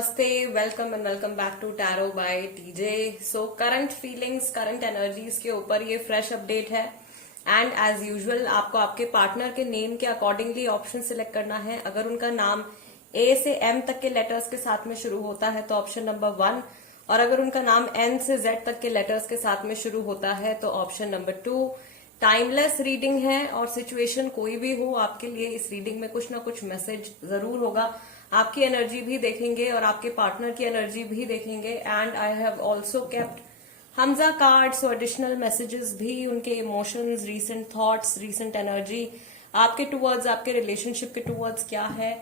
Namaste, welcome and welcome back to Tarot by TJ. So current feelings, current energies के ऊपर ये fresh update है and as usual आपको आपके partner के नेम के अकॉर्डिंगली ऑप्शन सिलेक्ट करना है। अगर उनका नाम A से M तक के लेटर्स के साथ में शुरू होता है तो ऑप्शन नंबर 1, और अगर उनका नाम N से Z तक के लेटर्स के साथ में शुरू होता है तो ऑप्शन नंबर 2। टाइमलेस रीडिंग है और सिचुएशन कोई भी हो आपके लिए इस रीडिंग में कुछ ना कुछ मैसेज जरूर होगा। आपकी एनर्जी भी देखेंगे और आपके पार्टनर की एनर्जी भी देखेंगे। And I have also kept Hamza cards और एडिशनल मैसेजेस भी, उनके emotions, recent thoughts, recent energy आपके टूवर्ड्स, आपके रिलेशनशिप के टूवर्ड्स क्या है,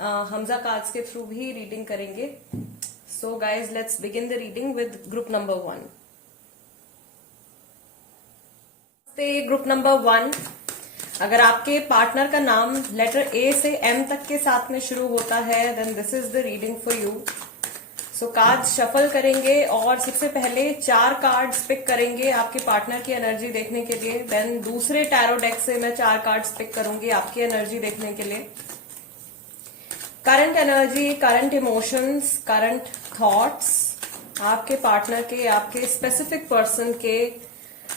हमजा कार्ड्स के थ्रू भी रीडिंग करेंगे। So guys let's begin the reading with group number 1। Group number 1, अगर आपके पार्टनर का नाम लेटर ए से एम तक के साथ में शुरू होता है then this is the reading for you. So cards shuffle करेंगे और सबसे पहले 4 कार्ड्स पिक करेंगे आपके पार्टनर की एनर्जी देखने के लिए। देन दूसरे टैरो डेक से मैं 4 कार्ड्स पिक करूंगी आपकी एनर्जी देखने के लिए। Current energy, current emotions, current thoughts आपके पार्टनर के, आपके स्पेसिफिक पर्सन के,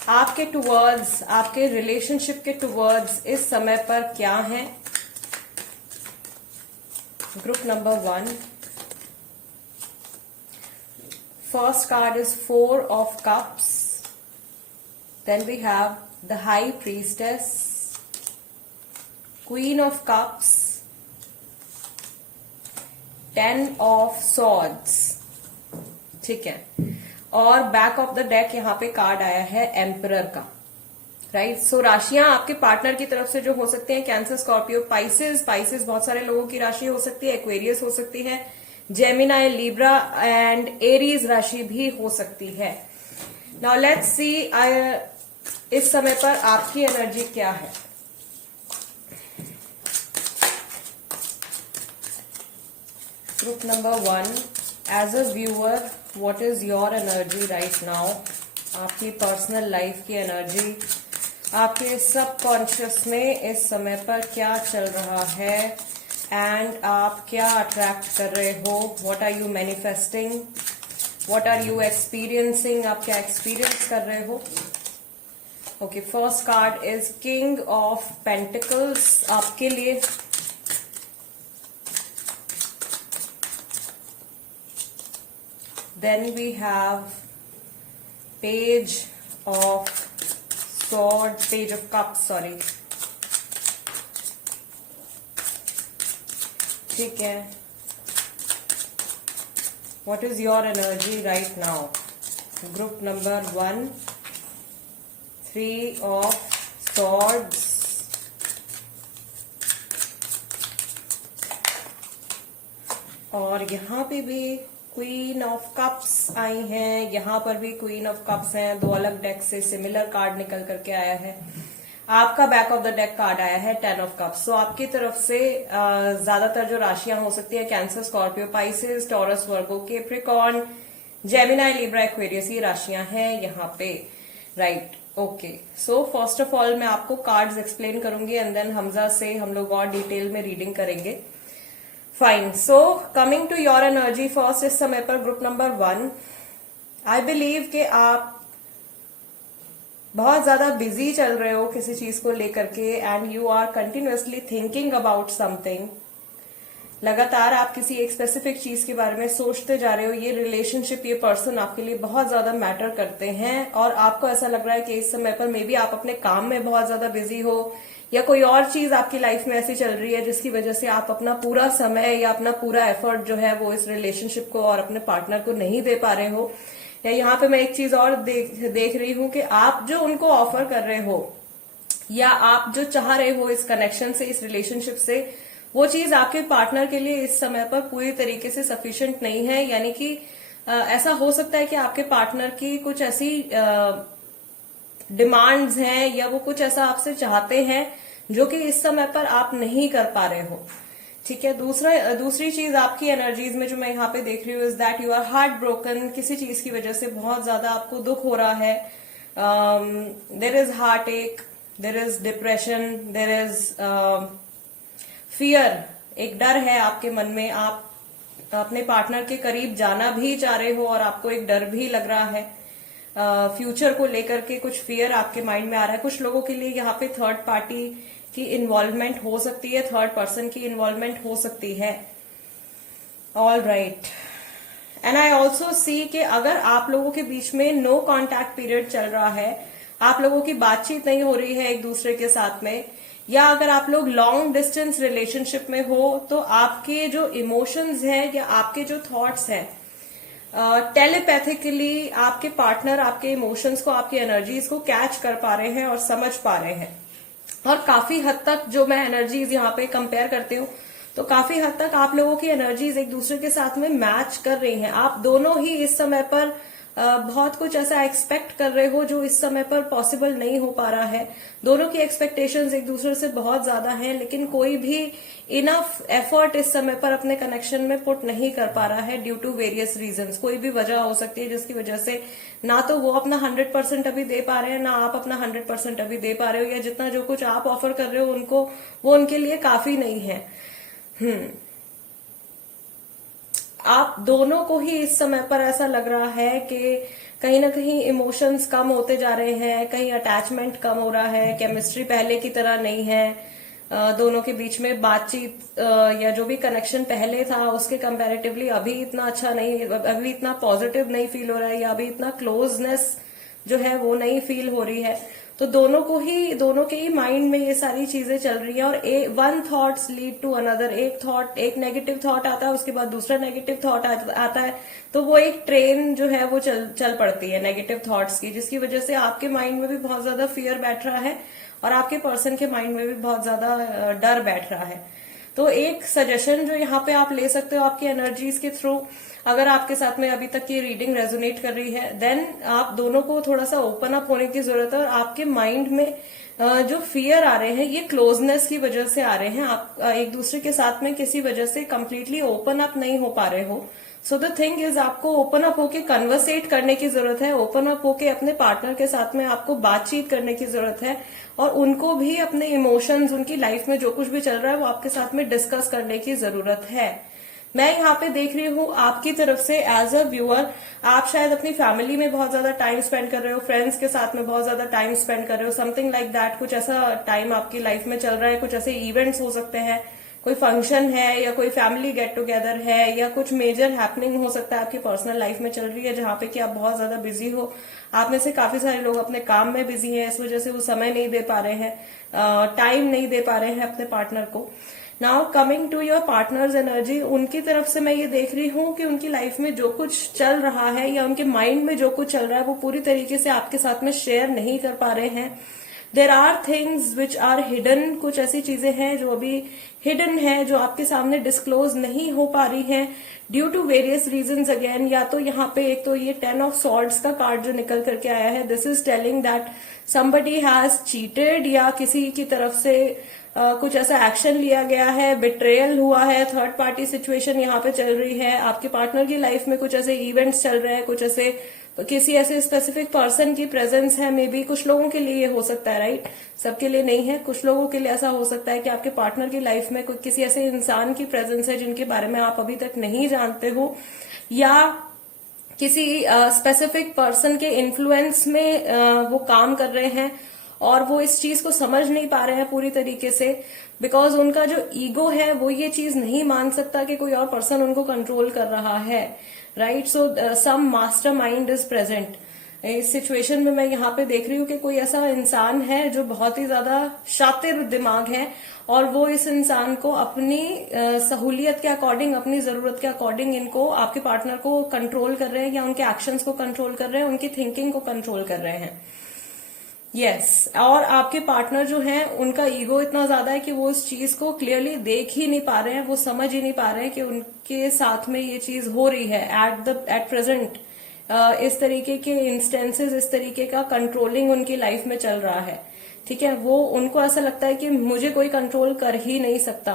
आपके टूवर्ड्स, आपके रिलेशनशिप के टूवर्ड्स इस समय पर क्या है। Group number 1, first card is 4 of cups, then we have the high priestess, queen of cups, 10 of swords. ठीक है, और बैक ऑफ द डेक यहाँ पे कार्ड आया है एम्परर का। राइट, सो राशियां आपके पार्टनर की तरफ से जो हो सकते हैं कैंसर, स्कॉर्पियो, पाइसेस बहुत सारे लोगों की राशि हो सकती है, एक्वेरियस हो सकती है, जेमिनाई, लिब्रा एंड एरीज राशि भी हो सकती है। नाउ लेट्स सी इस समय पर आपकी एनर्जी क्या है। Group number 1, as a viewer what is your energy right now. आपकी पर्सनल लाइफ की एनर्जी, आपके सबकॉन्शियस में इस समय पर क्या चल रहा है एंड आप क्या अट्रैक्ट कर रहे हो, what are you manifesting, what are you experiencing, आप क्या एक्सपीरियंस कर रहे हो। Okay, first card is king of pentacles आपके लिए। Then we have page of swords, page of cups, sorry. ठीक है, what is your energy right now? Group number 1, 3 of swords, और यहाँ पे भी क्वीन ऑफ कप्स आई हैं, यहाँ पर भी क्वीन ऑफ कप्स हैं। 2 अलग डेक से सिमिलर कार्ड निकल करके आया है। आपका back of the deck card आया है 10 ऑफ कप्स। सो आपकी तरफ से ज्यादातर जो राशियां हो सकती है Cancer, Scorpio, Pisces, Taurus, Virgo, Capricorn, Gemini, Libra, Aquarius, ये राशियां हैं यहाँ पे। Right, okay. So first of all मैं आपको कार्ड्स एक्सप्लेन करूंगी एंड देन हमजा से हम लोग और डिटेल में रीडिंग करेंगे। Fine, so coming to your energy first इस समय पर ग्रुप नंबर 1, आई बिलीव कि आप बहुत ज्यादा बिजी चल रहे हो किसी चीज को लेकर के and you are continuously thinking about something. लगातार आप किसी एक स्पेसिफिक चीज के बारे में सोचते जा रहे हो। ये रिलेशनशिप, ये पर्सन आपके लिए बहुत ज्यादा मैटर करते हैं और आपको ऐसा लग रहा है कि इस समय पर मे बी आप अपने काम में बहुत ज्यादा बिजी हो या कोई और चीज आपकी लाइफ में ऐसी चल रही है जिसकी वजह से आप अपना पूरा समय या अपना पूरा एफर्ट जो है वो इस रिलेशनशिप को और अपने पार्टनर को नहीं दे पा रहे हो। या यहाँ पे मैं एक चीज और देख रही हूँ कि आप जो उनको ऑफर कर रहे हो या आप जो चाह रहे हो इस कनेक्शन से, इस रिलेशनशिप से, वो चीज आपके पार्टनर के लिए इस समय पर पूरी तरीके से सफिशिएंट नहीं है। यानी कि ऐसा हो सकता है कि आपके पार्टनर की कुछ ऐसी डिमांड्स हैं या वो कुछ ऐसा आपसे चाहते हैं जो कि इस समय पर आप नहीं कर पा रहे हो। ठीक है, दूसरी चीज आपकी एनर्जीज में जो मैं यहाँ पे देख रही हूँ is that you are heart broken. किसी चीज की वजह से बहुत ज्यादा आपको दुख हो रहा है। देर इज हार्ट एक, there is depression, there is fear, एक डर है आपके मन में। आप अपने पार्टनर के करीब जाना भी चाह रहे हो और आपको एक डर भी लग रहा है, फ्यूचर को लेकर के कुछ फियर आपके माइंड में आ रहा है। कुछ लोगों के लिए यहाँ पे थर्ड पार्टी की इन्वॉल्वमेंट हो सकती है, थर्ड पर्सन की इन्वॉल्वमेंट हो सकती है। All right, and I also see कि अगर आप लोगों के बीच में नो कॉन्टैक्ट पीरियड चल रहा है, आप लोगों की बातचीत नहीं हो रही है एक दूसरे के साथ में, या अगर आप लोग लॉन्ग डिस्टेंस रिलेशनशिप में हो, तो आपके जो इमोशंस हैं या आपके जो थॉट्स हैं, टेलीपैथिकली आपके पार्टनर आपके इमोशंस को, आपकी एनर्जीज को कैच कर पा रहे हैं और समझ पा रहे हैं। और काफी हद तक जो मैं एनर्जीज यहाँ पे कंपेयर करती हूँ, तो काफी हद तक आप लोगों की एनर्जीज एक दूसरे के साथ में मैच कर रही हैं। आप दोनों ही इस समय पर बहुत कुछ ऐसा एक्सपेक्ट कर रहे हो जो इस समय पर पॉसिबल नहीं हो पा रहा है। दोनों की एक्सपेक्टेशंस एक दूसरे से बहुत ज्यादा हैं, लेकिन कोई भी इनफ एफर्ट इस समय पर अपने कनेक्शन में पुट नहीं कर पा रहा है ड्यू टू वेरियस रीजंस। कोई भी वजह हो सकती है जिसकी वजह से ना तो वो अपना 100% अभी दे पा रहे हैं, ना आप अपना 100% अभी दे पा रहे हो, या जितना जो कुछ आप ऑफर कर रहे हो उनको, वो उनके लिए काफी नहीं है। आप दोनों को ही इस समय पर ऐसा लग रहा है कि कहीं ना कहीं इमोशंस कम होते जा रहे हैं, कहीं अटैचमेंट कम हो रहा है, केमिस्ट्री पहले की तरह नहीं है, दोनों के बीच में बातचीत या जो भी कनेक्शन पहले था उसके कंपैरेटिवली अभी इतना अच्छा नहीं, अभी इतना पॉजिटिव नहीं फील हो रहा है, या अभी इतना क्लोजनेस जो है वो नहीं फील हो रही है। तो दोनों के ही माइंड में ये सारी चीजें चल रही है, और one thoughts lead to another. एक नेगेटिव थॉट आता है, उसके बाद दूसरा नेगेटिव थॉट आता है, तो वो एक ट्रेन जो है वो चल पड़ती है नेगेटिव थॉट्स की, जिसकी वजह से आपके माइंड में भी बहुत ज्यादा फियर बैठ रहा है और आपके पर्सन के माइंड में भी बहुत ज्यादा डर बैठ रहा है। तो एक सजेशन जो यहाँ पे आप ले सकते हो आपकी एनर्जीज के थ्रू, अगर आपके साथ में अभी तक की रीडिंग रेजोनेट कर रही है, देन आप दोनों को थोड़ा सा ओपन अप होने की जरूरत है। और आपके माइंड में जो फियर आ रहे हैं, ये क्लोजनेस की वजह से आ रहे हैं। आप एक दूसरे के साथ में किसी वजह से कंप्लीटली ओपन अप नहीं हो पा रहे हो। सो द थिंग इज, आपको ओपन अप होके कन्वर्सेट करने की जरूरत है, ओपन अप होके अपने पार्टनर के साथ में आपको बातचीत करने की जरूरत है, और उनको भी अपने इमोशंस, उनकी लाइफ में जो कुछ भी चल रहा है वो आपके साथ में डिस्कस करने की जरूरत है। मैं यहाँ पे देख रही हूँ आपकी तरफ से एज अ व्यूअर, आप शायद अपनी फैमिली में बहुत ज्यादा टाइम स्पेंड कर रहे हो, फ्रेंड्स के साथ में बहुत ज्यादा टाइम स्पेंड कर रहे हो, समथिंग लाइक दैट। कुछ ऐसा टाइम आपकी लाइफ में चल रहा है, कुछ ऐसे इवेंट्स हो सकते हैं, कोई फंक्शन है या कोई फैमिली गेट टुगेदर है, या कुछ मेजर हैपनिंग हो सकता है आपकी पर्सनल लाइफ में चल रही है, जहां पे कि आप बहुत ज्यादा बिजी हो। आप में से काफी सारे लोग अपने काम में बिजी हैं, इस वजह से वो समय नहीं दे पा रहे हैं, टाइम नहीं दे पा रहे हैं अपने पार्टनर को। Now coming to your partner's energy, उनकी तरफ से मैं ये देख रही हूँ कि उनकी लाइफ में जो कुछ चल रहा है या उनके माइंड में जो कुछ चल रहा है वो पूरी तरीके से आपके साथ में शेयर नहीं कर पा रहे हैं। There are things which are hidden, कुछ ऐसी चीजें हैं जो अभी हिडन है, जो आपके सामने डिस्क्लोज नहीं हो पा रही है due to various reasons. Again, या तो यहाँ पे एक तो ये 10 ऑफ सॉर्ड्स का कार्ड जो निकल करके आया है, this is telling that somebody has cheated, या किसी की तरफ से कुछ ऐसा एक्शन लिया गया है, बिट्रेयल हुआ है, थर्ड पार्टी सिचुएशन यहाँ पे चल रही है। आपके पार्टनर की लाइफ में कुछ ऐसे इवेंट्स चल रहे हैं, कुछ ऐसे किसी ऐसे स्पेसिफिक पर्सन की प्रेजेंस है। मे बी कुछ लोगों के लिए ये हो सकता है, राइट, सबके लिए नहीं है। कुछ लोगों के लिए ऐसा हो सकता है कि आपके पार्टनर की लाइफ में किसी ऐसे इंसान की प्रेजेंस है जिनके बारे में आप अभी तक नहीं जानते हो, या किसी स्पेसिफिक पर्सन के इन्फ्लुएंस में वो काम कर रहे हैं और वो इस चीज को समझ नहीं पा रहे हैं पूरी तरीके से, बिकॉज उनका जो ईगो है वो ये चीज नहीं मान सकता कि कोई और पर्सन उनको कंट्रोल कर रहा है, right. So some master mind is present इस सिचुएशन में। मैं यहाँ पे देख रही हूँ कि कोई ऐसा इंसान है जो बहुत ही ज्यादा शातिर दिमाग है, और वो इस इंसान को अपनी सहूलियत के अकॉर्डिंग, अपनी जरूरत के अकॉर्डिंग इनको, आपके पार्टनर को कंट्रोल कर रहे हैं, या उनके एक्शंस को कंट्रोल कर रहे हैं, उनकी थिंकिंग को कंट्रोल कर रहे हैं। यस, और आपके पार्टनर जो हैं उनका ईगो इतना ज्यादा है कि वो इस चीज को क्लियरली देख ही नहीं पा रहे हैं, वो समझ ही नहीं पा रहे हैं कि उनके साथ में ये चीज हो रही है एट प्रेजेंट। इस तरीके के इंस्टेंसेस, इस तरीके का कंट्रोलिंग उनकी लाइफ में चल रहा है, ठीक है। वो, उनको ऐसा लगता है कि मुझे कोई कंट्रोल कर ही नहीं सकता।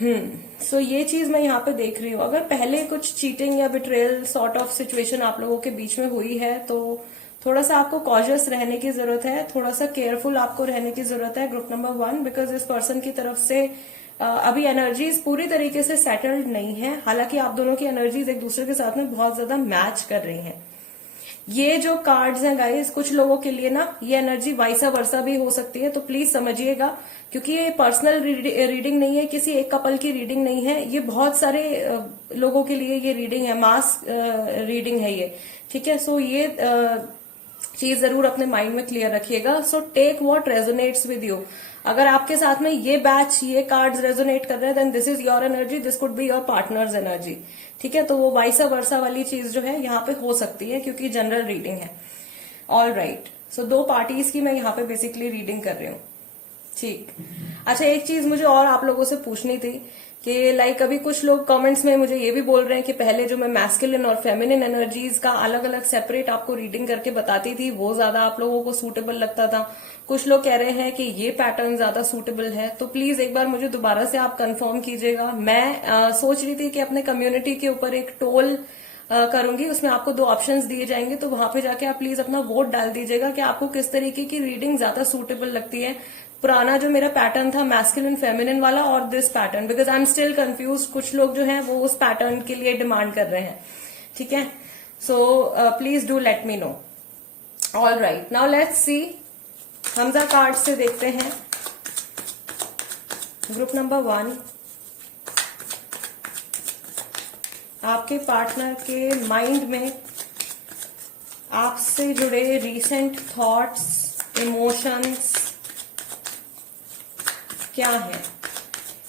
सो ये चीज मैं यहाँ पे देख रही हूँ। अगर पहले कुछ चीटिंग या बिट्रेयल सॉर्ट ऑफ सिचुएशन आप लोगों के बीच में हुई है तो थोड़ा सा आपको कॉशियस रहने की जरूरत है, थोड़ा सा केयरफुल आपको रहने की जरूरत है ग्रुप नंबर 1, बिकॉज इस पर्सन की तरफ से अभी एनर्जीज पूरी तरीके से सेटल्ड नहीं है। हालांकि आप दोनों की एनर्जीज एक दूसरे के साथ में बहुत ज्यादा मैच कर रही हैं। ये जो कार्ड्स हैं गाइस, कुछ लोगों के लिए ना ये एनर्जी वाइसा वर्सा भी हो सकती है, तो प्लीज समझिएगा, क्योंकि ये पर्सनल रीडिंग नहीं है, किसी एक कपल की रीडिंग नहीं है, ये बहुत सारे लोगों के लिए ये रीडिंग है, मास रीडिंग है ये, ठीक है। सो ये चीज जरूर अपने माइंड में क्लियर रखिएगा। So take what resonates with you. अगर आपके साथ में ये बैच, ये कार्ड्स रेजोनेट कर रहे हैं, then this is your energy, this could be your partner's energy, ठीक है। तो वो वाइसा वर्सा वाली चीज जो है यहाँ पे हो सकती है, क्योंकि जनरल रीडिंग है। ऑल राइट, सो 2 पार्टीज की मैं यहाँ पे बेसिकली रीडिंग कर रही हूँ, ठीक। अच्छा, एक चीज मुझे और आप लोगों से पूछनी थी कि लाइक अभी कुछ लोग कमेंट्स में मुझे ये भी बोल रहे हैं कि पहले जो मैं मैस्कुलिन और फेमिनिन एनर्जीज का अलग अलग सेपरेट आपको रीडिंग करके बताती थी, वो ज्यादा आप लोगों को सूटेबल लगता था। कुछ लोग कह रहे हैं कि ये पैटर्न ज्यादा सूटेबल है, तो प्लीज एक बार मुझे दोबारा से आप कंफर्म कीजिएगा। मैं सोच रही थी कि अपने कम्युनिटी के ऊपर एक टोल करूंगी, उसमें आपको 2 ऑप्शंस दिए जाएंगे, तो वहां पे जाके आप प्लीज अपना वोट डाल दीजिएगा कि आपको किस तरीके की रीडिंग ज्यादा सूटेबल लगती है। पुराना जो मेरा पैटर्न था मैस्कुलिन फेमिनिन वाला और this pattern, because I am still confuse. कुछ लोग जो हैं वो उस पैटर्न के लिए डिमांड कर रहे हैं, ठीक है। So please do let me know. All right, now let's see, Hamza card से देखते हैं ग्रुप नंबर 1, आपके पार्टनर के माइंड में आपसे जुड़े रीसेंट थॉट्स, इमोशंस क्या है?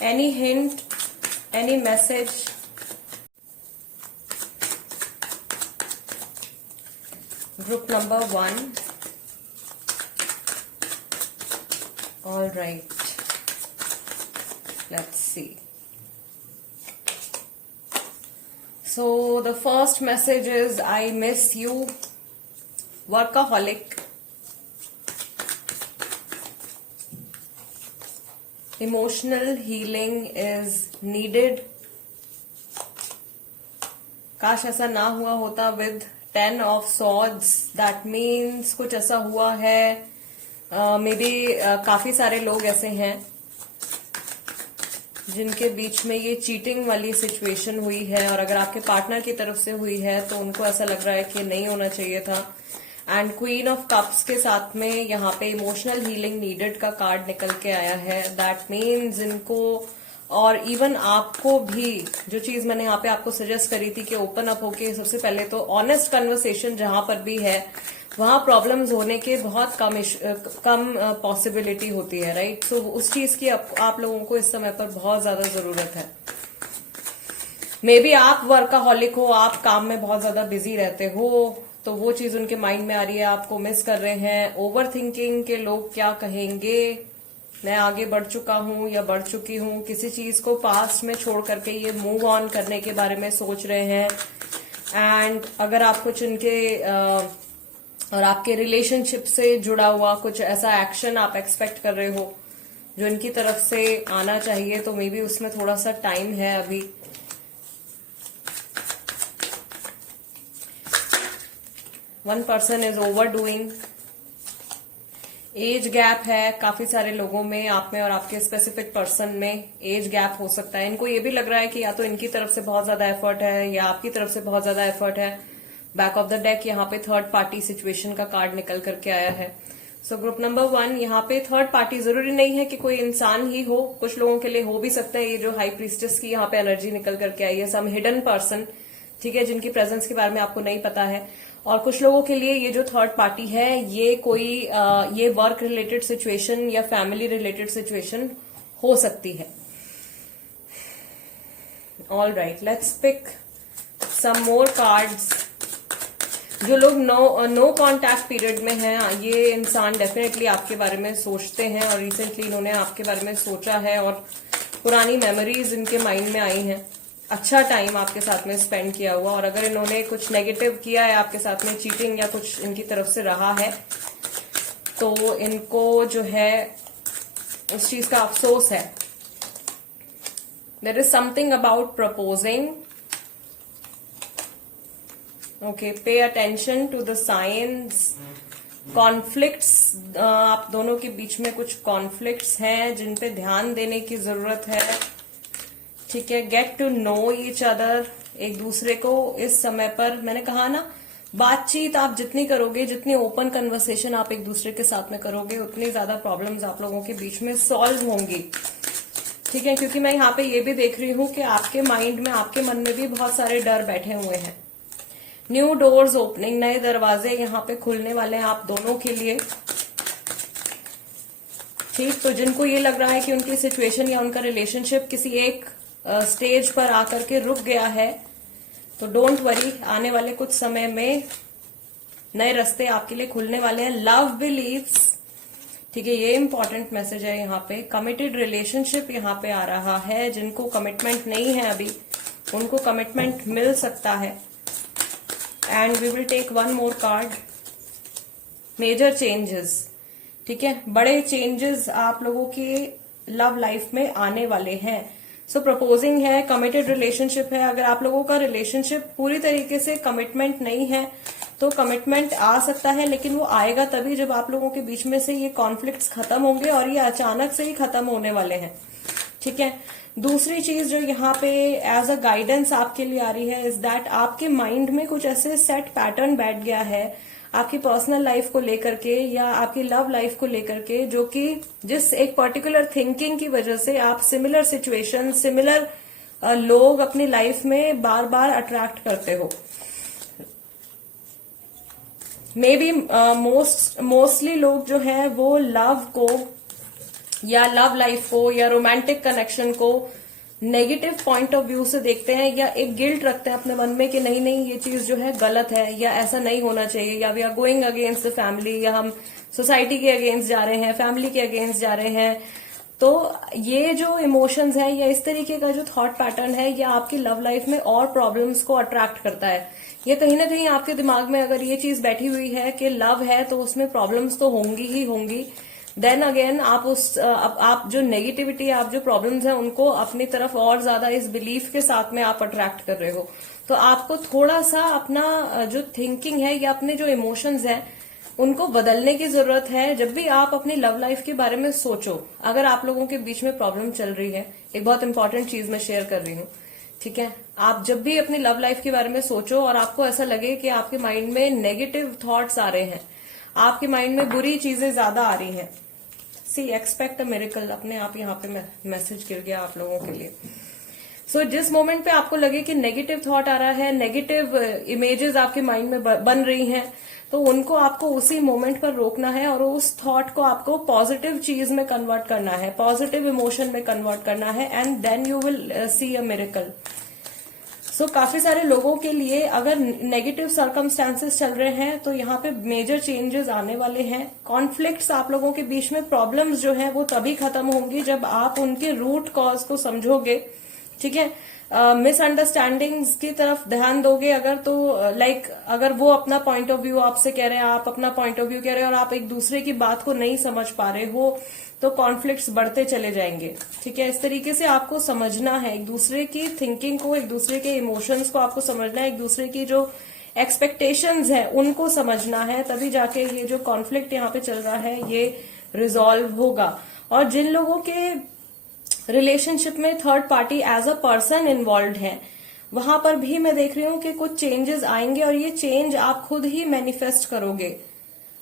Any hint, any message? Group number 1, all right, let's see. So the first message is I miss you, workaholic, emotional healing is needed. काश ऐसा ना हुआ होता with 10 of swords, that means कुछ ऐसा हुआ है, मे बी काफी सारे लोग ऐसे हैं जिनके बीच में ये चीटिंग वाली सिचुएशन हुई है, और अगर आपके पार्टनर की तरफ से हुई है तो उनको ऐसा लग रहा है कि नहीं होना चाहिए था। एंड क्वीन ऑफ कप्स के साथ में यहाँ पे इमोशनल हीलिंग नीडेड का कार्ड निकल के आया है। दैट मीन्स इनको और इवन आपको भी, जो चीज मैंने यहाँ पे आपको सजेस्ट करी थी कि ओपन अप होके सबसे पहले तो ऑनेस्ट कन्वर्सेशन जहां पर भी है वहां प्रॉब्लम्स होने के बहुत कम पॉसिबिलिटी होती है, राइट। सो उस चीज की आप लोगों को इस समय पर बहुत ज्यादा जरूरत है। मे बी आप वर्कaholic हो, आप काम में बहुत ज्यादा बिजी रहते हो, तो वो चीज उनके माइंड में आ रही है, आपको मिस कर रहे हैं। ओवर थिंकिंग के लोग क्या कहेंगे, मैं आगे बढ़ चुका हूं या बढ़ चुकी हूं, किसी चीज को पास्ट में छोड़ करके ये मूव ऑन करने के बारे में सोच रहे हैं। एंड अगर आप कुछ इनके और आपके रिलेशनशिप से जुड़ा हुआ कुछ ऐसा एक्शन आप एक्सपेक्ट कर रहे हो जो इनकी तरफ से आना चाहिए, तो मे बी उसमें थोड़ा सा टाइम है अभी। One person is over doing, age gap है काफी सारे लोगों में, आप में और आपके स्पेसिफिक पर्सन में एज गैप हो सकता है। इनको ये भी लग रहा है कि या तो इनकी तरफ से बहुत ज्यादा एफर्ट है या आपकी तरफ से बहुत ज्यादा एफर्ट है। बैक ऑफ द डेक यहाँ पे थर्ड पार्टी सिचुएशन का कार्ड निकल करके आया है। सो ग्रुप नंबर 1, यहाँ पे थर्ड पार्टी जरूरी नहीं है कि कोई इंसान ही हो, कुछ लोगों के लिए हो भी सकता है। ये जो हाई प्रीस्टेस की यहाँ पे एनर्जी निकल करके आई है, सम हिडन पर्सन, ठीक है, जिनकी प्रेजेंस के बारे में आपको नहीं पता है। और कुछ लोगों के लिए ये जो थर्ड पार्टी है ये कोई ये वर्क रिलेटेड सिचुएशन या फैमिली रिलेटेड सिचुएशन हो सकती है। All right, let's pick some more cards. जो लोग नो कॉन्टैक्ट पीरियड में हैं, ये इंसान डेफिनेटली आपके बारे में सोचते हैं और रिसेंटली इन्होंने आपके बारे में सोचा है और पुरानी मेमोरीज इनके माइंड में आई हैं। अच्छा टाइम आपके साथ में स्पेंड किया हुआ, और अगर इन्होंने कुछ नेगेटिव किया है आपके साथ में, चीटिंग या कुछ इनकी तरफ से रहा है, तो इनको जो है उस चीज का अफसोस है। There is something about proposing, okay, pay attention to the signs conflicts. आप दोनों के बीच में कुछ कॉन्फ्लिक्ट्स हैं जिन पे ध्यान देने की जरूरत है। ठीक है, get to know each other, एक दूसरे को इस समय पर, मैंने कहा ना, बातचीत आप जितनी करोगे, जितनी ओपन कन्वर्सेशन आप एक दूसरे के साथ में करोगे, उतनी ज्यादा प्रॉब्लम्स आप लोगों के बीच में सॉल्व होंगी। ठीक है, क्योंकि मैं यहाँ पे ये भी देख रही हूँ कि आपके माइंड में, आपके मन में भी बहुत सारे डर बैठे हुए हैं। न्यू डोर्स ओपनिंग, नए दरवाजे यहाँ पे खुलने वाले हैं आप दोनों के लिए। ठीक, तो जिनको ये लग रहा है कि उनकी सिचुएशन या उनका रिलेशनशिप किसी एक स्टेज पर आकर के रुक गया है, तो डोंट वरी, आने वाले कुछ समय में नए रास्ते आपके लिए खुलने वाले हैं। लव बिलीव्स, ठीक है, ये इंपॉर्टेंट मैसेज है यहाँ पे। कमिटेड रिलेशनशिप यहाँ पे आ रहा है। जिनको कमिटमेंट नहीं है अभी, उनको कमिटमेंट मिल सकता है। And we will take one more card, major changes. ठीक है, बड़े चेंजेस आप लोगों के लव लाइफ में आने वाले हैं। सो प्रपोजिंग है, कमिटेड रिलेशनशिप है। अगर आप लोगों का रिलेशनशिप पूरी तरीके से कमिटमेंट नहीं है तो कमिटमेंट आ सकता है, लेकिन वो आएगा तभी जब आप लोगों के बीच में से ये कॉन्फ्लिक्ट्स खत्म होंगे, और ये अचानक से ही खत्म होने वाले हैं। ठीक है, दूसरी चीज जो यहाँ पे एज अ गाइडेंस आपके लिए आ रही है इज दैट आपके माइंड में कुछ ऐसे सेट पैटर्न बैठ गया है आपकी पर्सनल लाइफ को लेकर के या आपकी लव लाइफ को लेकर के, जो कि जिस एक पर्टिकुलर थिंकिंग की वजह से आप सिमिलर सिचुएशन, सिमिलर लोग अपनी लाइफ में बार बार अट्रैक्ट करते हो। मे बी मोस्टली लोग जो है वो लव को या लव लाइफ को या रोमांटिक कनेक्शन को नेगेटिव पॉइंट ऑफ व्यू से देखते हैं, या एक गिल्ट रखते हैं अपने मन में कि नहीं नहीं ये चीज जो है गलत है, या ऐसा नहीं होना चाहिए, या we are going against the family, या हम सोसाइटी के अगेंस्ट जा रहे हैं, फैमिली के अगेंस्ट जा रहे हैं। तो ये जो इमोशंस है या इस तरीके का जो थॉट पैटर्न है, ये आपकी लव लाइफ में और प्रॉब्लम्स को अट्रैक्ट करता है। ये कहीं ना कहीं आपके दिमाग में अगर ये चीज बैठी हुई है कि लव है तो उसमें प्रॉब्लम्स तो होंगी ही होंगी, देन अगेन आप जो नेगेटिविटी, आप जो प्रॉब्लम्स हैं उनको अपनी तरफ और ज्यादा इस बिलीफ के साथ में आप अट्रैक्ट कर रहे हो। तो आपको थोड़ा सा अपना जो थिंकिंग है या अपने जो इमोशंस हैं उनको बदलने की जरूरत है। जब भी आप अपनी लव लाइफ के बारे में सोचो, अगर आप लोगों के बीच में प्रॉब्लम चल रही है, एक बहुत इंपॉर्टेंट चीज मैं शेयर कर रही हूँ। ठीक है, आप जब भी अपनी लव लाइफ के बारे में सोचो और आपको ऐसा लगे कि आपके माइंड में नेगेटिव थॉट्स आ रहे हैं, आपके माइंड में बुरी चीजें ज्यादा आ रही हैं, सी एक्सपेक्ट अ मिरेकल, अपने आप यहाँ पे मैसेज गिर गया आप लोगों के लिए। सो जिस मोमेंट पे आपको लगे कि नेगेटिव थॉट आ रहा है, नेगेटिव इमेजेस आपके माइंड में बन रही हैं, तो उनको आपको उसी मोमेंट पर रोकना है और उस थॉट को आपको पॉजिटिव चीज में कन्वर्ट करना है, पॉजिटिव इमोशन में कन्वर्ट करना है, and then you will see a miracle. So काफी सारे लोगों के लिए अगर नेगेटिव सर्कमस्टांसेस चल रहे हैं तो यहाँ पे मेजर चेंजेस आने वाले हैं। कॉन्फ्लिक्ट्स आप लोगों के बीच में, प्रॉब्लम्स जो है वो तभी खत्म होंगी जब आप उनके रूट कॉज को समझोगे। ठीक है, मिसअंडरस्टैंडिंग्स की तरफ ध्यान दोगे अगर, तो लाइक अगर वो अपना पॉइंट ऑफ व्यू आपसे कह रहे हैं, आप अपना पॉइंट ऑफ व्यू कह रहे हैं और आप एक दूसरे की बात को नहीं समझ पा रहे हो, तो कॉन्फ्लिक्ट्स बढ़ते चले जाएंगे। ठीक है, इस तरीके से आपको समझना है एक दूसरे की थिंकिंग को, एक दूसरे के इमोशंस को आपको समझना है, एक दूसरे की जो एक्सपेक्टेशंस है उनको समझना है, तभी जाके ये जो कॉन्फ्लिक्ट यहाँ पे चल रहा है ये रिजॉल्व होगा। और जिन लोगों के रिलेशनशिप में third party as a person involve है, वहां पर भी मैं देख रही हूँ कि कुछ चेंजेस आएंगे और ये चेंज आप खुद ही मैनिफेस्ट करोगे,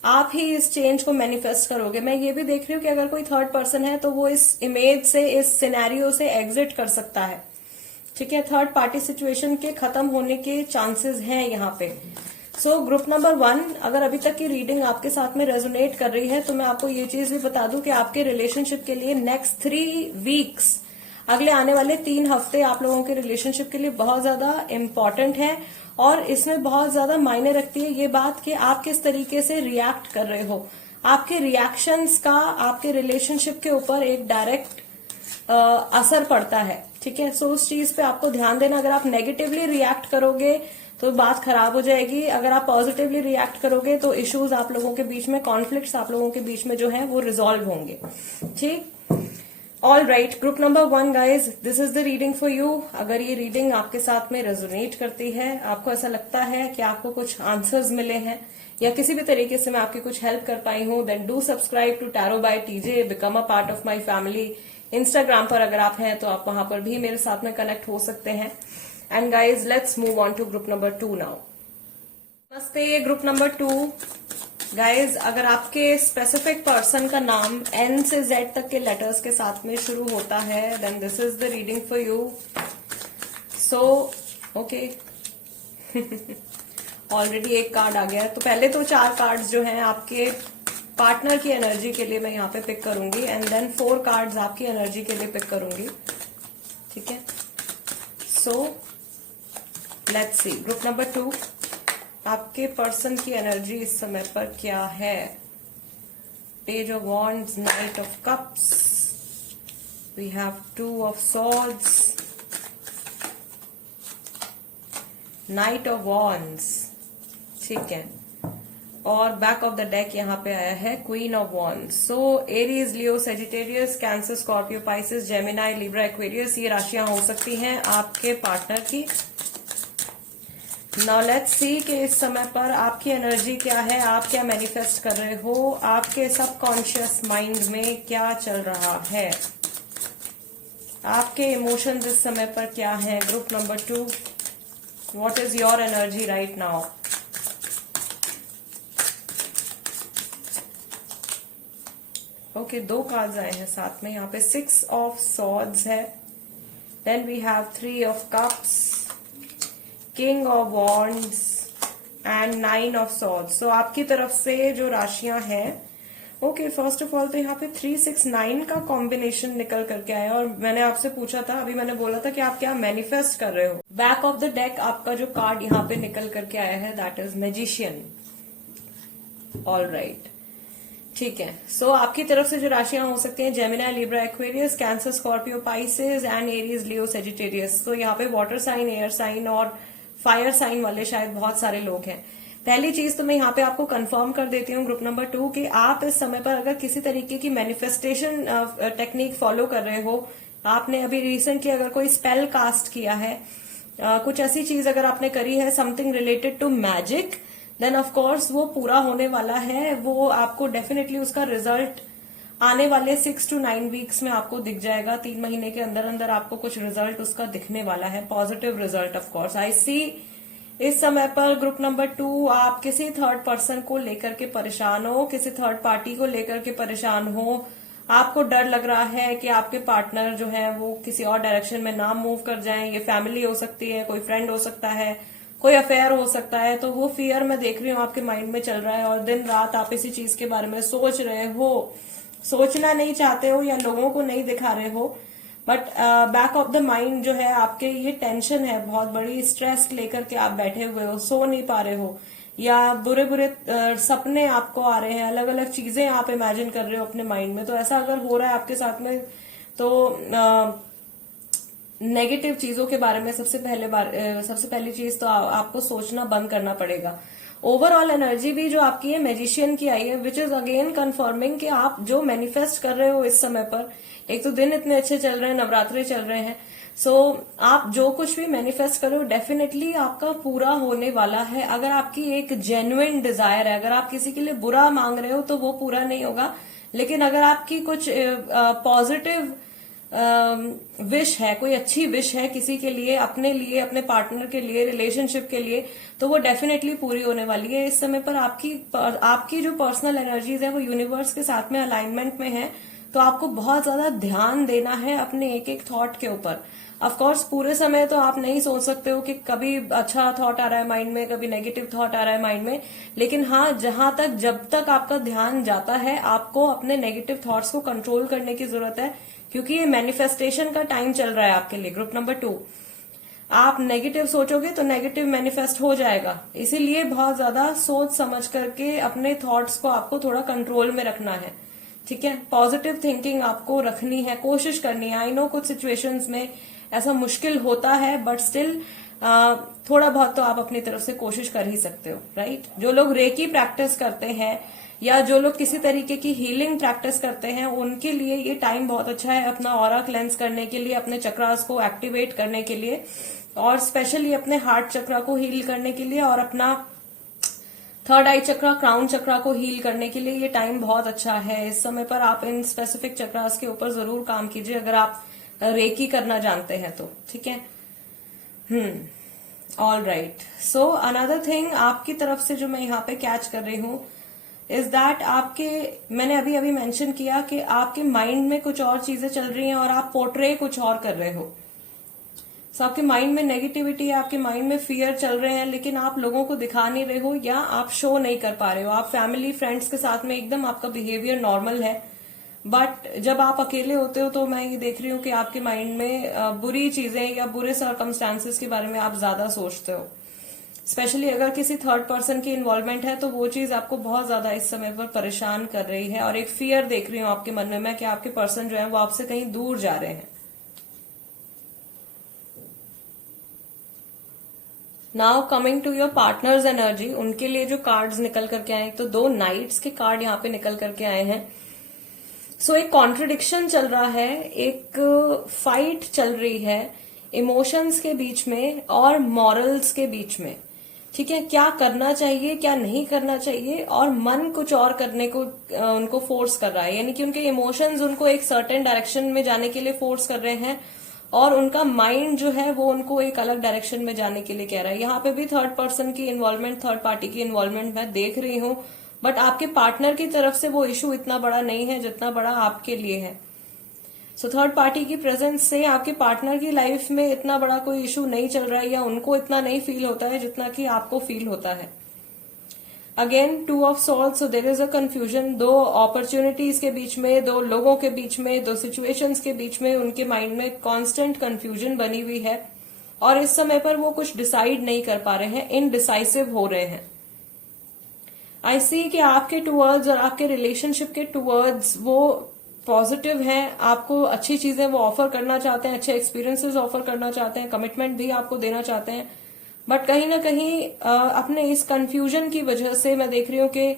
आप ही इस चेंज को मैनिफेस्ट करोगे। मैं ये भी देख रही हूँ कि अगर कोई थर्ड पर्सन है तो वो इस इमेज से, इस सिनेरियो से एग्जिट कर सकता है। ठीक है, थर्ड पार्टी सिचुएशन के खत्म होने के चांसेस हैं यहाँ पे। सो ग्रुप नंबर 1, अगर अभी तक की रीडिंग आपके साथ में रेजोनेट कर रही है तो मैं आपको ये चीज भी बता दूं कि आपके रिलेशनशिप के लिए नेक्स्ट 3 वीक्स, अगले आने वाले 3 हफ्ते आप लोगों के रिलेशनशिप के लिए बहुत ज्यादा इम्पोर्टेंट है, और इसमें बहुत ज्यादा मायने रखती है ये बात कि आप किस तरीके से रिएक्ट कर रहे हो। आपके रिएक्शंस का आपके रिलेशनशिप के ऊपर एक डायरेक्ट असर पड़ता है। ठीक है, सो उस चीज पे आपको ध्यान देना। अगर आप नेगेटिवली रिएक्ट करोगे तो बात खराब हो जाएगी, अगर आप पॉजिटिवली रिएक्ट करोगे तो इश्यूज आप लोगों के बीच में, कॉन्फ्लिक्ट्स आप लोगों के बीच में जो है वो रिजॉल्व होंगे। ठीक, all right, group number 1 guys, this is the reading for you. अगर ये रीडिंग आपके साथ में रेजोनेट करती है, आपको ऐसा लगता है कि आपको कुछ आंसर्स मिले हैं या किसी भी तरीके से मैं आपकी कुछ हेल्प कर पाई हूं, then do subscribe to tarot by TJ, become a part of my family. Instagram पर अगर आप हैं तो आप वहां पर भी मेरे साथ में कनेक्ट हो सकते हैं। And guys, let's move on to group number 2 now. नमस्ते ग्रुप नंबर 2 गाइज, अगर आपके स्पेसिफिक पर्सन का नाम एन से जेड तक के लेटर्स के साथ में शुरू होता है, then this is the reading for you. So okay, already एक कार्ड आ गया है, तो पहले तो 4 कार्ड्स जो हैं आपके पार्टनर की एनर्जी के लिए मैं यहाँ पे पिक करूंगी, एंड देन 4 कार्ड्स आपकी एनर्जी के लिए पिक करूंगी। ठीक है, so let's see group number 2, आपके पर्सन की एनर्जी इस समय पर क्या है। Page of wands, knight of cups, we have 2 of swords, knight of wands, ठीक है, और बैक ऑफ द डेक यहाँ पे आया है queen of wands. So Aries, Leo, Sagittarius, cancer, Scorpio, Pisces, Gemini, Libra, Aquarius, ये राशियां हो सकती हैं आपके पार्टनर की। नाउ लेट्स सी कि इस समय पर आपकी एनर्जी क्या है, आप क्या मैनिफेस्ट कर रहे हो, आपके सबकॉन्शियस माइंड में क्या चल रहा है, आपके इमोशंस इस समय पर क्या है। Group number 2, what is your energy right now. Okay, 2 cards आए हैं साथ में, यहाँ पे 6 ऑफ सॉर्ड्स है, then we have 3 of cups, king of wands and 9 of swords. So आपकी तरफ से जो राशियां हैं, ओके, फर्स्ट ऑफ ऑल तो यहाँ पे 3, 6, 9 का कॉम्बिनेशन निकल करके आया, और मैंने आपसे पूछा था, अभी मैंने बोला था कि आप क्या मैनिफेस्ट कर रहे हो। बैक ऑफ द डेक आपका जो कार्ड यहाँ पे निकल करके आया है, that is magician. All right, ठीक है, सो आपकी तरफ से जो राशियां हो सकती हैं, Gemini, Libra, Aquarius, cancer, Scorpio, Pisces and Aries, Leo, Sagittarius. तो यहाँ पे वाटर साइन, एयर साइन और फायर साइन वाले शायद बहुत सारे लोग हैं। पहली चीज तो मैं यहाँ पे आपको कंफर्म कर देती हूँ ग्रुप नंबर 2 कि आप इस समय पर अगर किसी तरीके की मैनिफेस्टेशन टेक्निक फॉलो कर रहे हो, आपने अभी रिसेंटली अगर कोई स्पेल कास्ट किया है, कुछ ऐसी चीज अगर आपने करी है, something related to magic, then of course वो पूरा होने वाला है। वो आपको डेफिनेटली उसका रिजल्ट आने वाले 6 to 9 वीक्स में आपको दिख जाएगा। 3 महीने के अंदर अंदर आपको कुछ रिजल्ट उसका दिखने वाला है, positive result. Of course I see इस समय पर ग्रुप नंबर 2 आप किसी थर्ड पर्सन को लेकर के परेशान हो, किसी थर्ड पार्टी को लेकर के परेशान हो, आपको डर लग रहा है कि आपके पार्टनर जो है वो किसी और डायरेक्शन में ना मूव कर जाएं। ये फैमिली हो सकती है, कोई फ्रेंड हो सकता है, कोई अफेयर हो सकता है। तो वो फियर मैं देख रही हूँ आपके माइंड में चल रहा है, और दिन रात आप इसी चीज के बारे में सोच रहे हो, सोचना नहीं चाहते हो या लोगों को नहीं दिखा रहे हो, but back of the mind जो है आपके ये टेंशन है, बहुत बड़ी स्ट्रेस लेकर के आप बैठे हुए हो, सो नहीं पा रहे हो, या बुरे बुरे सपने आपको आ रहे हैं, अलग अलग चीजें आप इमेजिन कर रहे हो अपने माइंड में। तो ऐसा अगर हो रहा है आपके साथ में, तो नेगेटिव चीजों के बारे में सबसे पहली चीज तो आपको सोचना बंद करना पड़ेगा। ओवरऑल एनर्जी भी जो आपकी है मैजिशियन की आई है, विच इज अगेन कंफर्मिंग कि आप जो मैनिफेस्ट कर रहे हो इस समय पर, एक तो दिन इतने अच्छे चल रहे हैं, नवरात्रे चल रहे हैं, सो आप जो कुछ भी मैनिफेस्ट कर रहे हो डेफिनेटली आपका पूरा होने वाला है। अगर आपकी एक जेन्युइन डिजायर है, अगर आप किसी के लिए बुरा मांग रहे हो तो वो पूरा नहीं होगा, लेकिन अगर आपकी कुछ पॉजिटिव विश है, कोई अच्छी विश है किसी के लिए, अपने पार्टनर के लिए, रिलेशनशिप के लिए, तो वो डेफिनेटली पूरी होने वाली है। इस समय पर आपकी जो पर्सनल एनर्जीज है वो यूनिवर्स के साथ में अलाइनमेंट में है, तो आपको बहुत ज्यादा ध्यान देना है अपने एक एक थॉट के ऊपर। ऑफ कोर्स पूरे समय तो आप नहीं सोच सकते हो कि कभी अच्छा थॉट आ रहा है माइंड में, कभी नेगेटिव थॉट आ रहा है माइंड में, लेकिन हाँ, जब तक आपका ध्यान जाता है, आपको अपने नेगेटिव थॉट्स को कंट्रोल करने की जरूरत है, क्योंकि ये मैनिफेस्टेशन का टाइम चल रहा है आपके लिए। ग्रुप नंबर 2, आप नेगेटिव सोचोगे तो नेगेटिव मैनिफेस्ट हो जाएगा, इसीलिए बहुत ज्यादा सोच समझ करके अपने थॉट्स को आपको थोड़ा कंट्रोल में रखना है। ठीक है, पॉजिटिव थिंकिंग आपको रखनी है, कोशिश करनी है। आई नो कुछ सिचुएशंस में ऐसा मुश्किल होता है, बट स्टिल थोड़ा बहुत तो आप अपनी तरफ से कोशिश कर ही सकते हो, राइट। जो लोग रेकी प्रैक्टिस करते हैं या जो लोग किसी तरीके की हीलिंग प्रैक्टिस करते हैं उनके लिए ये टाइम बहुत अच्छा है अपना ऑरा क्लेंस करने के लिए, अपने चक्रास को एक्टिवेट करने के लिए, और स्पेशली अपने हार्ट चक्रा को हील करने के लिए और अपना थर्ड आई चक्रा, क्राउन चक्रा को हील करने के लिए ये टाइम बहुत अच्छा है। इस समय पर आप इन स्पेसिफिक चक्रास के ऊपर जरूर काम कीजिए अगर आप रेकी करना जानते हैं तो, ठीक है। All right, so another thing आपकी तरफ से जो मैं यहाँ पे कैच कर रही हूँ इज दैट आपके, मैंने अभी अभी मेंशन किया कि आपके माइंड में कुछ और चीजें चल रही हैं और आप पोर्ट्रे कुछ और कर रहे हो। सो आपके माइंड में नेगेटिविटी है, आपके माइंड में फियर चल रहे हैं, लेकिन आप लोगों को दिखा नहीं रहे हो या आप शो नहीं कर पा रहे हो। आप फैमिली फ्रेंड्स के साथ में एकदम आपका बिहेवियर नॉर्मल है, बट जब आप अकेले होते हो तो मैं ये देख रही हूँ कि आपके माइंड में बुरी चीजें या बुरे सर्कमस्टांसेस के बारे में आप ज्यादा सोचते हो। स्पेशली अगर किसी थर्ड पर्सन की इन्वॉल्वमेंट है तो वो चीज आपको बहुत ज्यादा इस समय पर परेशान कर रही है, और एक फियर देख रही हूँ आपके मन में मैं कि आपके पर्सन जो है वो आपसे कहीं दूर जा रहे हैं। Now coming to your partner's energy, उनके लिए जो कार्ड्स निकल करके आए, तो 2 नाइट्स के कार्ड यहाँ पे निकल करके आए हैं। सो एक कॉन्ट्रडिक्शन चल रहा है, एक फाइट चल रही है इमोशंस के बीच में और मॉरल्स के बीच में, ठीक है। क्या करना चाहिए क्या नहीं करना चाहिए, और मन कुछ और करने को उनको फोर्स कर रहा है, यानी कि उनके इमोशंस उनको एक सर्टेन डायरेक्शन में जाने के लिए फोर्स कर रहे हैं और उनका माइंड जो है वो उनको एक अलग डायरेक्शन में जाने के लिए कह रहा है। यहाँ पे भी थर्ड पर्सन की इन्वॉल्वमेंट, थर्ड पार्टी की इन्वॉल्वमेंट मैं देख रही हूँ, बट आपके पार्टनर की तरफ से वो इशू इतना बड़ा नहीं है जितना बड़ा आपके लिए है। सो थर्ड पार्टी की प्रेजेंस से आपके पार्टनर की लाइफ में इतना बड़ा कोई इशू नहीं चल रहा है, या उनको इतना नहीं फील होता है जितना कि आपको फील होता है। Again 2 of swords, so there is a confusion, 2 opportunities के बीच में, 2 लोगों के बीच में, 2 सिचुएशंस के बीच में उनके माइंड में कांस्टेंट कंफ्यूजन बनी हुई है, और इस समय पर वो कुछ डिसाइड नहीं कर पा रहे हैं, इनडिसाइसिव हो रहे हैं। आई सी कि आपके टूवर्ड्स और आपके रिलेशनशिप के टूवर्ड्स वो पॉजिटिव हैं, आपको अच्छी चीजें वो ऑफर करना चाहते हैं, अच्छे एक्सपीरियंसेस ऑफर करना चाहते हैं, कमिटमेंट भी आपको देना चाहते हैं, बट कहीं ना कहीं अपने इस कंफ्यूजन की वजह से मैं देख रही हूँ कि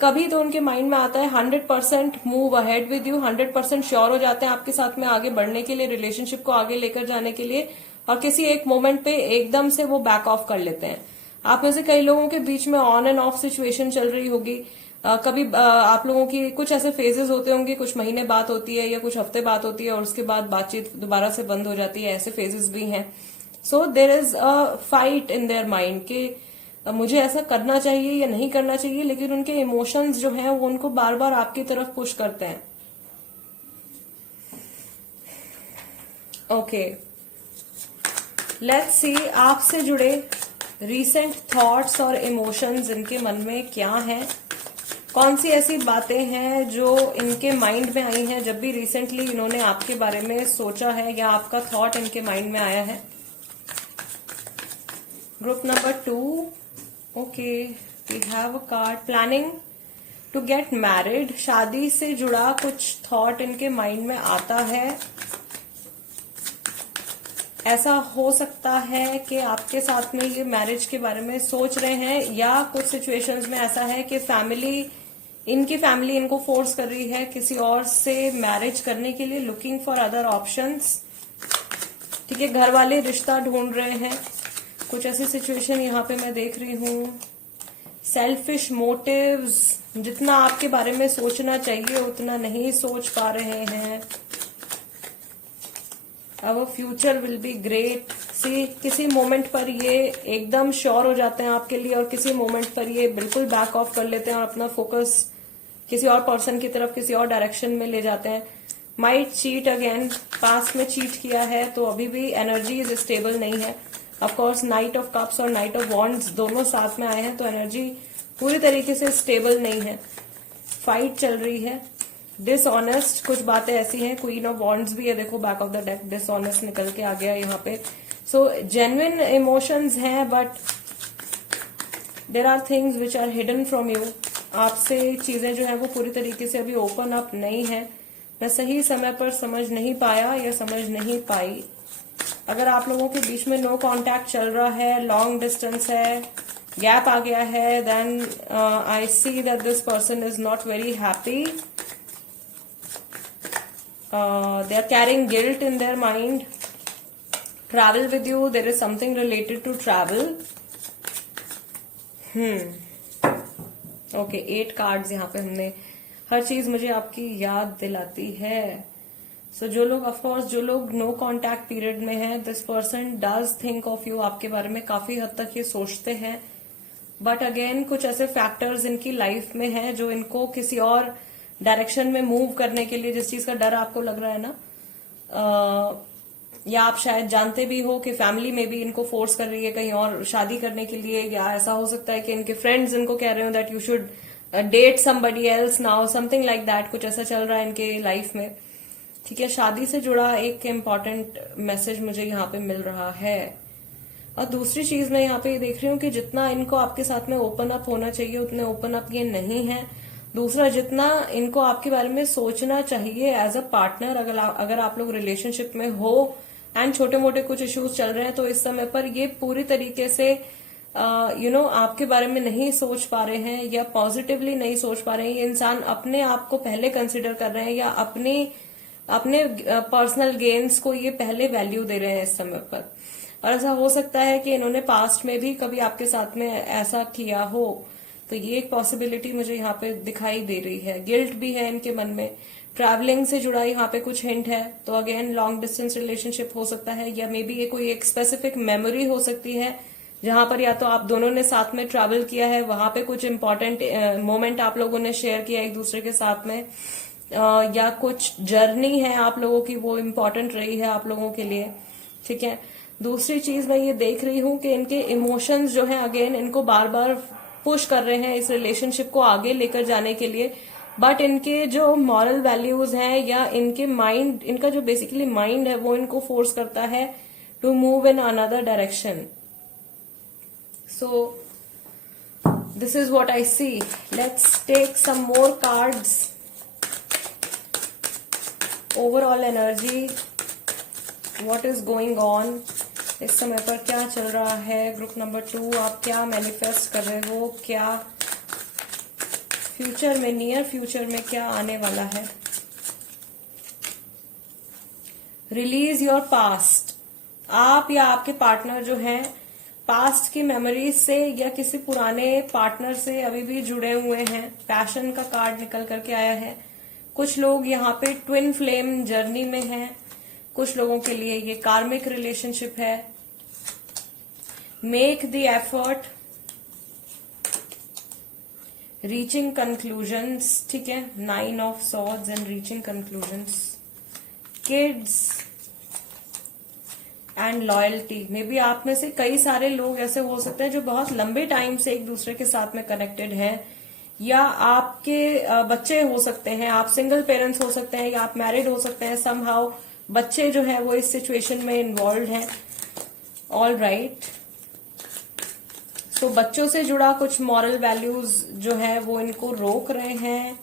कभी तो उनके माइंड में आता है 100% move ahead with you, 100% sure हो जाते हैं आपके साथ में आगे बढ़ने के लिए, रिलेशनशिप को आगे लेकर जाने के लिए, और किसी एक मोमेंट पे एकदम से वो बैक ऑफ कर लेते हैं। आप में से कई लोगों के बीच में ऑन एंड ऑफ सिचुएशन चल रही होगी। कभी आप लोगों की कुछ ऐसे फेजेस होते होंगे, कुछ महीने बात होती है या कुछ हफ्ते बात होती है और उसके बाद बातचीत दोबारा से बंद हो जाती है, ऐसे फेजेस भी हैं। So there is a fight in their mind कि मुझे ऐसा करना चाहिए या नहीं करना चाहिए, लेकिन उनके इमोशंस जो हैं वो उनको बार बार आपकी तरफ पुश करते हैं। ओके, लेट्स सी आपसे जुड़े रीसेंट थॉट्स और इमोशंस इनके मन में क्या हैं, कौन सी ऐसी बातें हैं जो इनके माइंड में आई हैं जब भी रिसेंटली इन्होंने आपके बारे में सोचा है या आपका थॉट इनके माइंड में आया है। Group number 2, okay, we have a card planning to get married, शादी से जुड़ा कुछ थॉट इनके माइंड में आता है। ऐसा हो सकता है कि आपके साथ में ये मैरिज के बारे में सोच रहे हैं, या कुछ सिचुएशंस में ऐसा है कि इनकी फैमिली इनको फोर्स कर रही है किसी और से मैरिज करने के लिए, लुकिंग फॉर अदर ऑप्शंस, ठीक है। घर वाले रिश्ता ढूंढ रहे हैं, कुछ ऐसी सिचुएशन यहाँ पे मैं देख रही हूँ। सेल्फिश मोटिव्स, जितना आपके बारे में सोचना चाहिए उतना नहीं सोच पा रहे हैं। Our future will be great, किसी मोमेंट पर ये एकदम श्योर हो जाते हैं आपके लिए, और किसी मोमेंट पर ये बिल्कुल बैक ऑफ कर लेते हैं और अपना फोकस किसी और पर्सन की तरफ, किसी और डायरेक्शन में ले जाते हैं। माइट चीट अगेन, पास्ट में चीट किया है तो अभी भी एनर्जी स्टेबल नहीं है। Of course night of cups और नाइट ऑफ वॉन्ड्स दोनों साथ में आए हैं तो एनर्जी पूरी तरीके से स्टेबल नहीं है, फाइट चल रही है। डिसऑनेस्ट, कुछ बातें ऐसी हैं, क्वीन ऑफ वॉन्ड्स भी है, देखो back of the deck dishonest निकल के आ गया यहाँ पे। सो जेन्युइन इमोशंस हैं, but there are things which are hidden from you. आपसे चीजें जो है वो पूरी तरीके से अभी ओपन अप नहीं है। मैं सही समय पर समझ नहीं पाया या समझ नहीं पाई। अगर आप लोगों के बीच में नो कांटेक्ट चल रहा है, लॉन्ग डिस्टेंस है, गैप आ गया है, then I see that this person is not very happy, they are carrying guilt in their mind, travel with you, there is something related to travel. Okay, 8 cards यहाँ पे हमने, हर चीज मुझे आपकी याद दिलाती है। सो जो लोग, ऑफकोर्स जो लोग नो कॉन्टैक्ट पीरियड में हैं, this person does think of you, आपके बारे में काफी हद तक ये सोचते हैं, बट अगेन कुछ ऐसे फैक्टर्स इनकी लाइफ में हैं जो इनको किसी और डायरेक्शन में मूव करने के लिए, जिस चीज का डर आपको लग रहा है ना, या आप शायद जानते भी हो कि फैमिली में भी इनको फोर्स कर रही है कहीं और शादी करने के लिए, या ऐसा हो सकता है कि इनके फ्रेंड्स इनको कह रहे हो that you should date somebody else now, something like that, कुछ ऐसा चल रहा है इनके लाइफ में। ठीक है, शादी से जुड़ा एक इम्पॉर्टेंट मैसेज मुझे यहाँ पे मिल रहा है। और दूसरी चीज मैं यहाँ पे देख रही हूँ कि जितना इनको आपके साथ में ओपन अप होना चाहिए उतने ओपन अप ये नहीं है। दूसरा, जितना इनको आपके बारे में सोचना चाहिए एज अ पार्टनर, अगर आप लोग रिलेशनशिप में हो एंड छोटे मोटे कुछ इश्यूज चल रहे हैं, तो इस समय पर ये पूरी तरीके से आपके बारे में नहीं सोच पा रहे हैं या पॉजिटिवली नहीं सोच पा रहे हैं। ये इंसान अपने आप को पहले कंसिडर कर रहे हैं या अपने पर्सनल गेन्स को ये पहले वैल्यू दे रहे हैं इस समय पर। और ऐसा हो सकता है कि इन्होंने पास्ट में भी कभी आपके साथ में ऐसा किया हो, तो ये एक पॉसिबिलिटी मुझे यहाँ पे दिखाई दे रही है। गिल्ट भी है इनके मन में, ट्रैवलिंग से जुड़ा यहाँ पे कुछ हिंट है, तो अगेन लॉन्ग डिस्टेंस रिलेशनशिप हो सकता है, या मे बी ये कोई एक स्पेसिफिक मेमोरी हो सकती है जहां पर या तो आप दोनों ने साथ में ट्रैवल किया है, वहां पे कुछ इंपॉर्टेंट मोमेंट आप लोगों ने शेयर किया एक दूसरे के साथ में, या कुछ जर्नी है आप लोगों की, वो इम्पोर्टेंट रही है आप लोगों के लिए। ठीक है, दूसरी चीज मैं ये देख रही हूँ कि इनके इमोशंस जो है अगेन इनको बार बार पुश कर रहे हैं इस रिलेशनशिप को आगे लेकर जाने के लिए, बट इनके जो मॉरल वैल्यूज हैं या इनके माइंड, इनका जो बेसिकली माइंड है वो इनको फोर्स करता है to move in another direction. So this is what I see. Let's take some more cards. Overall energy, what is going on, इस समय पर क्या चल रहा है। ग्रुप नंबर 2, आप क्या मैनिफेस्ट कर रहे हो, क्या फ्यूचर में, नियर फ्यूचर में क्या आने वाला है। Release your past. आप या आपके पार्टनर जो हैं पास्ट की मेमोरीज से या किसी पुराने पार्टनर से अभी भी जुड़े हुए हैं। पैशन का कार्ड निकल करके आया है। कुछ लोग यहाँ पे ट्विन फ्लेम जर्नी में हैं, कुछ लोगों के लिए ये कार्मिक रिलेशनशिप है। Make the effort, reaching conclusions. ठीक है, 9 of swords and reaching conclusions. Kids and loyalty. May be आप में से कई सारे लोग ऐसे हो सकते हैं जो बहुत लंबे टाइम से एक दूसरे के साथ में कनेक्टेड हैं, या आपके बच्चे हो सकते हैं, आप सिंगल पेरेंट्स हो सकते हैं, या आप मैरिड हो सकते हैं। समहाउ बच्चे जो है वो इस सिचुएशन में इन्वॉल्व हैं। ऑल राइट, तो बच्चों से जुड़ा कुछ मॉरल वैल्यूज जो है वो इनको रोक रहे हैं।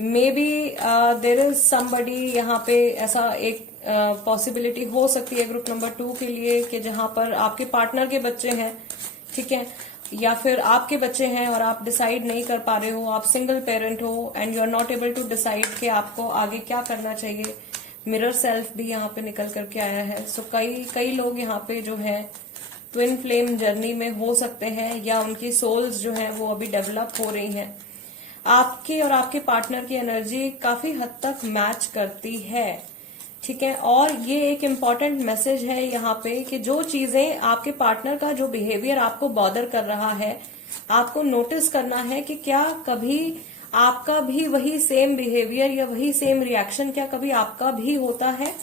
May be there is somebody, यहाँ पे ऐसा एक पॉसिबिलिटी हो सकती है ग्रुप नंबर 2 के लिए कि जहां पर आपके पार्टनर के बच्चे हैं, ठीक है, या फिर आपके बच्चे हैं और आप डिसाइड नहीं कर पा रहे हो, आप सिंगल पेरेंट हो and you are not able to decide कि आपको आगे क्या करना चाहिए। मिरर सेल्फ भी यहाँ पे निकल करके आया है। सो कई लोग यहाँ पे जो है ट्विन फ्लेम जर्नी में हो सकते हैं, या उनकी सोल्स जो है वो अभी डेवलप हो रही हैं। आपके और आपके पार्टनर की एनर्जी काफी हद तक मैच करती है, ठीक है। और ये एक इम्पॉर्टेंट मैसेज है यहाँ पे कि जो चीजें आपके पार्टनर का जो बिहेवियर आपको बॉदर कर रहा है, आपको नोटिस करना है कि क्या कभी आपका भी वही सेम बिहेवियर या वही सेम रिएक्शन क्या कभी आपका भी होता है,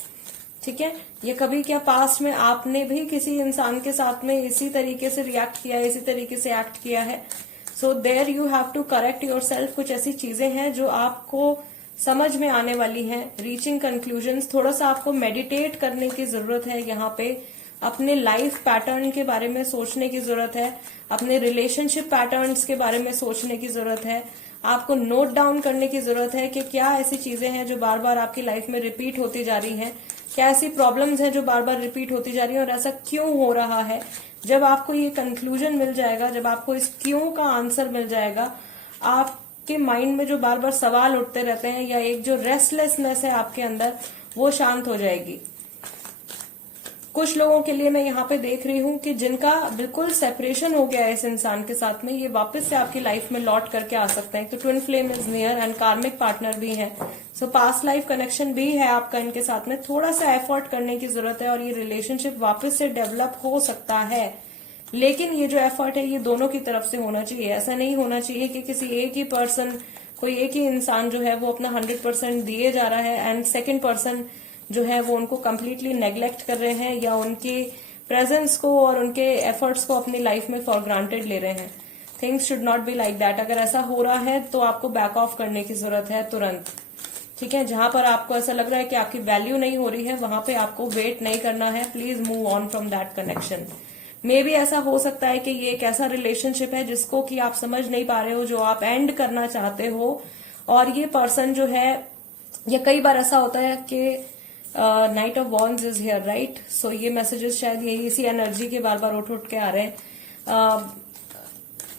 ठीक है। ये कभी क्या पास्ट में आपने भी किसी इंसान के साथ में इसी तरीके से रिएक्ट किया है, इसी तरीके से एक्ट किया है। So there you have to correct yourself. कुछ ऐसी चीजें हैं जो आपको समझ में आने वाली हैं। रीचिंग कंक्लूजन्स, थोड़ा सा आपको मेडिटेट करने की जरूरत है यहाँ पे। अपने लाइफ पैटर्न के बारे में सोचने की जरूरत है, अपने रिलेशनशिप पैटर्न्स के बारे में सोचने की जरूरत है। आपको नोट डाउन करने की जरूरत है कि क्या ऐसी चीजें हैं जो बार बार आपकी लाइफ में रिपीट होती जा रही हैं, क्या ऐसी प्रॉब्लम्स हैं जो बार बार रिपीट होती जा रही हैं और ऐसा क्यों हो रहा है। जब आपको ये कंक्लूजन मिल जाएगा, जब आपको इस क्यों का आंसर मिल जाएगा, आपके माइंड में जो बार बार सवाल उठते रहते हैं या एक जो रेस्टलेसनेस है आपके अंदर, वो शांत हो जाएगी। कुछ लोगों के लिए मैं यहाँ पे देख रही हूँ कि जिनका बिल्कुल सेपरेशन हो गया है इस इंसान के साथ में, ये वापस से आपकी लाइफ में लौट करके आ सकते हैं। तो twin flame is near and कार्मिक पार्टनर भी है, सो पास्ट लाइफ कनेक्शन भी है आपका इनके साथ में। थोड़ा सा एफर्ट करने की जरूरत है और ये रिलेशनशिप वापस से डेवलप हो सकता है, लेकिन ये जो एफर्ट है ये दोनों की तरफ से होना चाहिए। ऐसा नहीं होना चाहिए कि किसी एक ही पर्सन, कोई एक ही इंसान जो है वो अपना 100% दिए जा रहा है एंड सेकेंड पर्सन जो है वो उनको कम्प्लीटली नेग्लेक्ट कर रहे हैं या उनके प्रेजेंस को और उनके एफर्ट्स को अपनी लाइफ में फॉर ग्रांटेड ले रहे हैं। Things should not be like that. अगर ऐसा हो रहा है तो आपको बैक ऑफ करने की जरूरत है तुरंत, ठीक है। जहां पर आपको ऐसा लग रहा है कि आपकी वैल्यू नहीं हो रही है, वहां पे आपको वेट नहीं करना है। Please move on from that connection. मे भी ऐसा हो सकता है कि ये एक ऐसा रिलेशनशिप है जिसको कि आप समझ नहीं पा रहे हो, जो आप एंड करना चाहते हो, और ये पर्सन जो है, या कई बार ऐसा होता है कि knight of wands is here, right. So ये मैसेजेस शायद यही इसी एनर्जी के बार बार उठ के आ रहे हैं।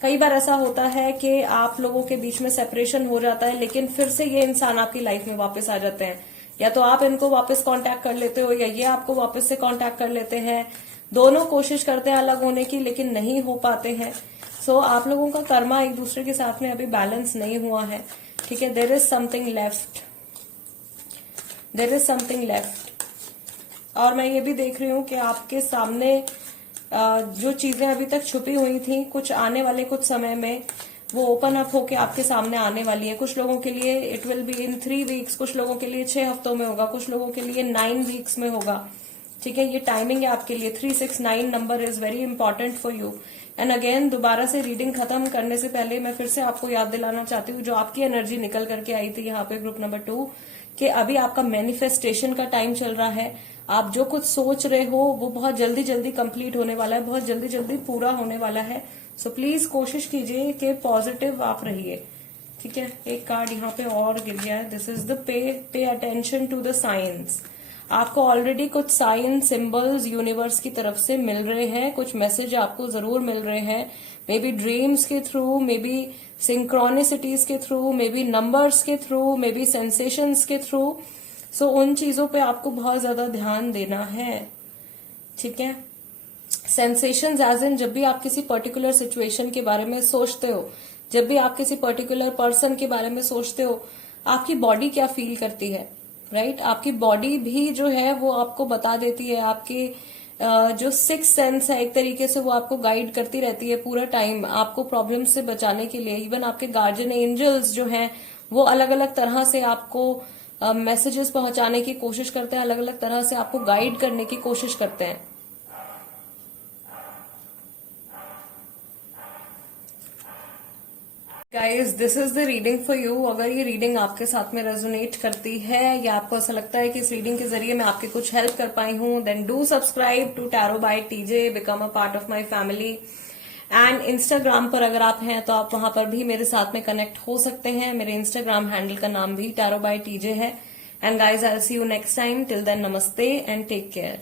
कई बार ऐसा होता है कि आप लोगों के बीच में सेपरेशन हो जाता है, लेकिन फिर से ये इंसान आपकी लाइफ में वापस आ जाते हैं। या तो आप इनको वापस कांटेक्ट कर लेते हो या ये आपको वापस से कांटेक्ट कर लेते हैं। दोनों कोशिश करते हैं अलग होने की, लेकिन नहीं हो पाते हैं। सो आप लोगों का कर्मा एक दूसरे के साथ में अभी बैलेंस नहीं हुआ है, ठीक है। There is something left, there is something left. और मैं ये भी देख रही हूँ कि आपके सामने जो चीजें अभी तक छुपी हुई थी, कुछ आने वाले कुछ समय में वो ओपन अप होके आपके सामने आने वाली है। कुछ लोगों के लिए it will be in 3 weeks, कुछ लोगों के लिए 6 हफ्तों में होगा, कुछ लोगों के लिए 9 वीक्स में होगा, ठीक है। ये टाइमिंग है आपके लिए। 369 number is very important for you. And again दोबारा से रीडिंग खत्म करने से पहले मैं फिर से आपको याद दिलाना चाहती हूँ, जो आपकी एनर्जी निकल करके आई थी यहाँ पे ग्रुप नंबर 2, कि अभी आपका मैनिफेस्टेशन का टाइम चल रहा है। आप जो कुछ सोच रहे हो वो बहुत जल्दी जल्दी कंप्लीट होने वाला है, बहुत जल्दी जल्दी पूरा होने वाला है। सो प्लीज कोशिश कीजिए कि पॉजिटिव आप रहिए, ठीक है। एक कार्ड यहाँ पे और गिर गया है, this is the pay attention to the signs. आपको ऑलरेडी कुछ साइन सिंबल्स यूनिवर्स की तरफ से मिल रहे हैं, कुछ मैसेज आपको जरूर मिल रहे हैं, मे बी ड्रीम्स के थ्रू, मे बी सिंक्रोनिसिटीज के थ्रू, मे बी नंबर्स के थ्रू, मे बी सेंसेशंस के थ्रू। सो उन चीजों पे आपको बहुत ज्यादा ध्यान देना है, ठीक है। सेंसेशंस एज इन, जब भी आप किसी पर्टिकुलर सिचुएशन के बारे में सोचते हो, जब भी आप किसी पर्टिकुलर पर्सन के बारे में सोचते हो, आपकी बॉडी क्या फील करती है, राइट। आपकी बॉडी भी जो है वो आपको बता देती है। आपकी जो 6th सेंस है एक तरीके से, वो आपको गाइड करती रहती है पूरा टाइम, आपको प्रॉब्लम से बचाने के लिए। इवन आपके गार्जियन एंजल्स जो हैं वो अलग अलग तरह से आपको मैसेजेस पहुंचाने की कोशिश करते हैं, अलग अलग तरह से आपको गाइड करने की कोशिश करते हैं। Guys this is the reading for you. अगर ये रीडिंग आपके साथ में रेजोनेट करती है या आपको ऐसा लगता है कि इस रीडिंग के जरिए मैं आपकी कुछ हेल्प कर पाई हूं, then do subscribe to tarot by TJ, become a part of my family. And Instagram पर अगर आप हैं तो आप वहां पर भी मेरे साथ में कनेक्ट हो सकते हैं। मेरे इंस्टाग्राम हैंडल का नाम भी टैरो बाय टीजे है। And guys I will see you next time. Till then नमस्ते एंड टेक केयर।